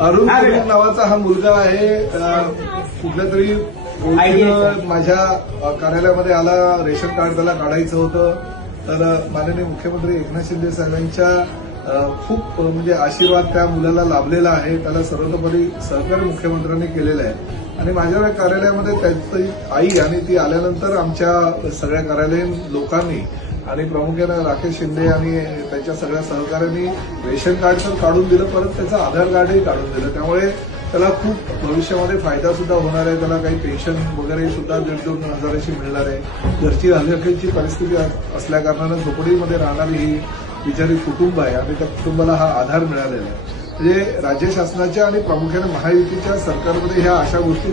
अरुण कुरुम नावाचा हा मुलगा आहे. कुठल्या तरी ओळखीनं माझ्या कार्यालयामध्ये आला. रेशन कार्ड त्याला काढायचं होतं. तर माननीय मुख्यमंत्री एकनाथ शिंदे साहेबांच्या खूप म्हणजे आशीर्वाद त्या मुलाला लाभलेला आहे. त्याला सर्वतोपरी सहकार्य मुख्यमंत्र्यांनी केलेलं आहे. आणि माझ्या कार्यालयामध्ये त्याची आई आणि ती आल्यानंतर आमच्या सगळ्या कार्यालयीन लोकांनी आणि प्रामुख्यानं राकेश शिंदे आणि त्यांच्या सगळ्या सहकाऱ्यांनी रेशन कार्ड तर काढून दिलं, परत त्याचं आधार कार्डही काढून दिलं. त्यामुळे त्याला खूप भविष्यामध्ये फायदा सुद्धा होणार आहे. त्याला काही पेन्शन वगैरे सुद्धा 1,500 हजाराची मिळणार आहे. घरची हलगर्जीची परिस्थिती असल्याकारणानं झोपडीमध्ये राहणारी ही बिचारी कुटुंब आहे आणि त्या कुटुंबाला हा आधार मिळालेला आहे. म्हणजे राज्य शासनाच्या आणि प्रामुख्याने महायुतीच्या सरकारमध्ये ह्या अशा गोष्टी